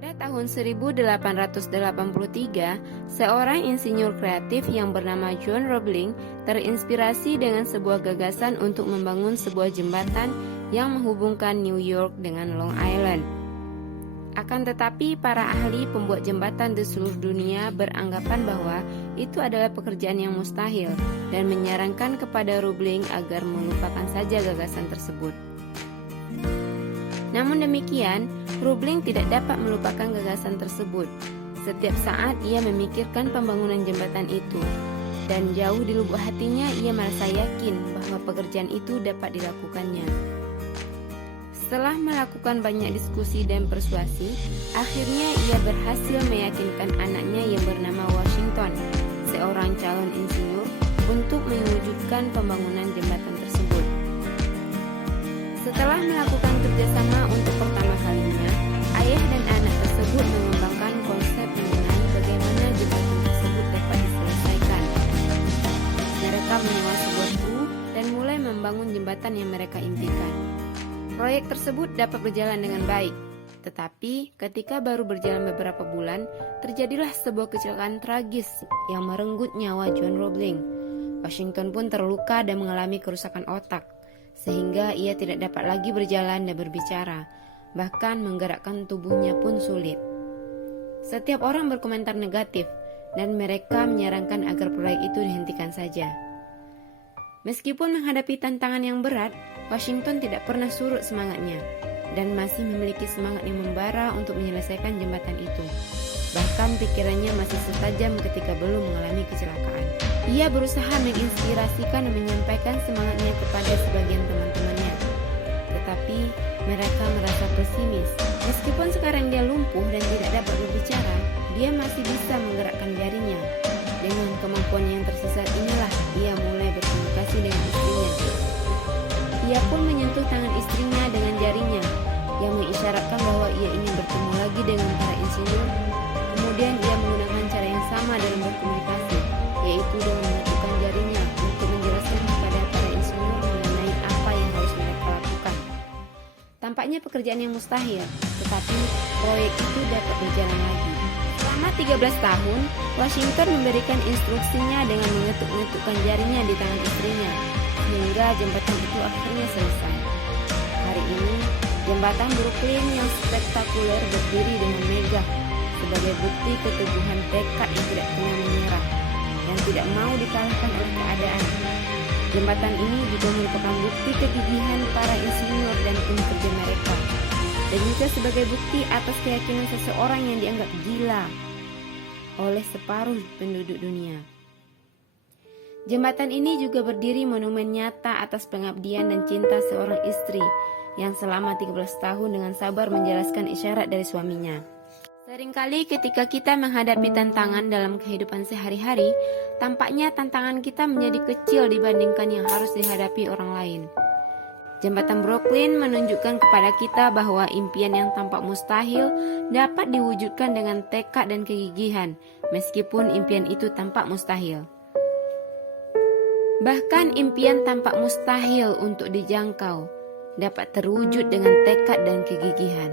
Pada tahun 1883, seorang insinyur kreatif yang bernama John Roebling terinspirasi dengan sebuah gagasan untuk membangun sebuah jembatan yang menghubungkan New York dengan Long Island. Akan tetapi, para ahli pembuat jembatan di seluruh dunia beranggapan bahwa itu adalah pekerjaan yang mustahil dan menyarankan kepada Roebling agar melupakan saja gagasan tersebut. Namun demikian, Roebling tidak dapat melupakan gagasan tersebut. Setiap saat ia memikirkan pembangunan jembatan itu, dan jauh di lubuk hatinya ia merasa yakin bahwa pekerjaan itu dapat dilakukannya. Setelah melakukan banyak diskusi dan persuasi, akhirnya ia berhasil meyakinkan anaknya yang bernama Washington, seorang calon insinyur, untuk mewujudkan pembangunan jembatan tersebut. Setelah melakukan kerjasama untuk pertama kalinya, ayah dan anak tersebut mengembangkan konsep mengenai bagaimana jembatan tersebut dapat diselesaikan. Mereka menyewa sebuah kru dan mulai membangun jembatan yang mereka impikan. Proyek tersebut dapat berjalan dengan baik, tetapi ketika baru berjalan beberapa bulan, terjadilah sebuah kecelakaan tragis yang merenggut nyawa John Roebling. Washington pun terluka dan mengalami kerusakan otak, sehingga ia tidak dapat lagi berjalan dan berbicara, bahkan menggerakkan tubuhnya pun sulit. Setiap orang berkomentar negatif, dan mereka menyarankan agar proyek itu dihentikan saja. Meskipun menghadapi tantangan yang berat, Washington tidak pernah surut semangatnya, dan masih memiliki semangat yang membara untuk menyelesaikan jembatan itu. Bahkan pikirannya masih setajam ketika belum mengalami kecelakaan. Ia berusaha menginspirasikan dan menyampaikan semangatnya kepada sebagian teman-temannya. Tetapi mereka merasa pesimis. Meskipun sekarang dia lumpuh dan tidak dapat berbicara, dia masih bisa menggerakkan jarinya. Dengan kemampuan yang tersisa inilah ia mulai berkomunikasi dengan istrinya. Ia pun menyentuh tangan istrinya dengan jarinya, yang mengisyaratkan bahwa ia ingin bertemu lagi dengan para insinyur. Kemudian ia menggunakan cara yang sama dalam berkomunikasi, yaitu dengan menentukan jarinya untuk menjelaskan kepada para insinyur mengenai apa yang harus mereka lakukan. Tampaknya pekerjaan yang mustahil, tetapi proyek itu dapat berjalan lagi. Selama 13 tahun, Washington memberikan instruksinya dengan mengetuk-ngetukkan jarinya di tangan istrinya, hingga jembatan itu akhirnya selesai. Hari ini, jembatan Brooklyn yang spektakuler berdiri dengan megah sebagai bukti keteguhan tekad yang tidak pernah menyerah dan tidak mau dikalahkan oleh keadaan. Jembatan ini juga merupakan bukti kegigihan para insinyur dan tim kerja mereka, dan juga sebagai bukti atas keyakinan seseorang yang dianggap gila oleh separuh penduduk dunia. Jembatan ini juga berdiri monumen nyata atas pengabdian dan cinta seorang istri yang selama 13 tahun dengan sabar menjelaskan isyarat dari suaminya. Seringkali ketika kita menghadapi tantangan dalam kehidupan sehari-hari, tampaknya tantangan kita menjadi kecil dibandingkan yang harus dihadapi orang lain. Jembatan Brooklyn menunjukkan kepada kita bahwa impian yang tampak mustahil dapat diwujudkan dengan tekad dan kegigihan, meskipun impian itu tampak mustahil. Bahkan impian tampak mustahil untuk dijangkau dapat terwujud dengan tekad dan kegigihan.